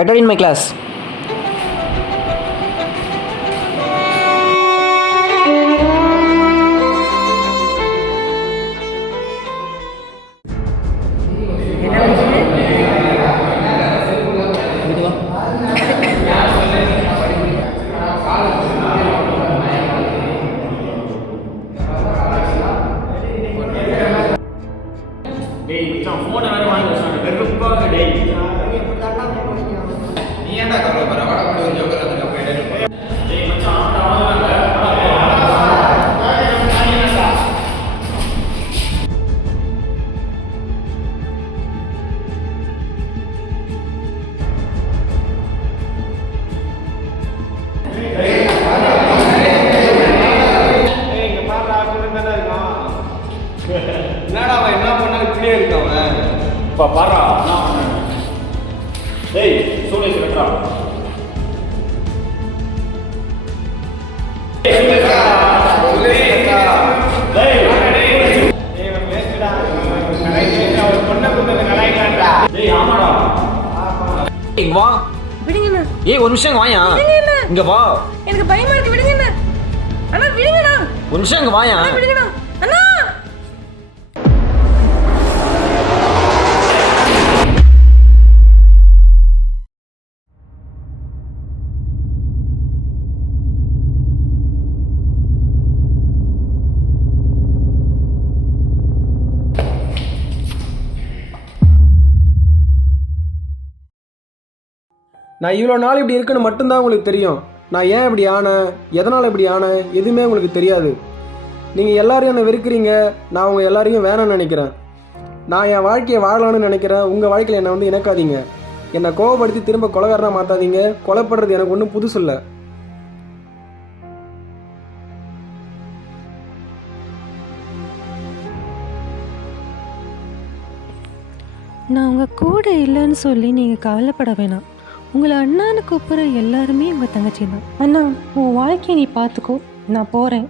Get out in my class. என்னடா அவன் என்ன பண்ணாலும் இப்படியே இருக்கவன் இப்போ பாரா டேய் சூரிய சிலட்டா வா விடுங்கண்ணா. ஏய் ஒரு நிமிஷம் வாயா விடுங்கண்ணா. இங்க வா எனக்கு பயமா இருக்கு, விடுங்கண்ணா. அண்ணா விடுங்கண்ணா. ஒரு நிமிஷம் இங்க வாயா அண்ணா விடுங்கண்ணா. அண்ணா நான் இவ்வளோ நாள் இப்படி இருக்குன்னு மட்டும்தான் உங்களுக்கு தெரியும். நான் ஏன் இப்படி ஆனேன், எதனால் இப்படி ஆனேன், எதுவுமே உங்களுக்கு தெரியாது. நீங்கள் எல்லாரையும் என்னை வெறுக்கிறீங்க, நான் உங்கள் எல்லாரையும் வேணாம்னு நினைக்கிறேன். நான் என் வாழ்க்கையை வாழலாம்னு நினைக்கிறேன். உங்கள் வாழ்க்கையில் என்னை வந்து இணைக்காதீங்க. என்னை கோவப்படுத்தி திரும்ப கொலைகாரனாக மாற்றாதீங்க. கொலைப்படுறது எனக்கு ஒன்றும் புதுசு இல்லை. நான் உங்கள் கூட இல்லைன்னு சொல்லி நீங்கள் கவலைப்பட வேணாம். உங்களை அண்ணான்னு கூப்பிட்ற எல்லாருமே உங்கள் தங்கச்சி தான். அண்ணா, உன் வாழ்க்கையை நீ பார்த்துக்கோ, நான் போகிறேன்.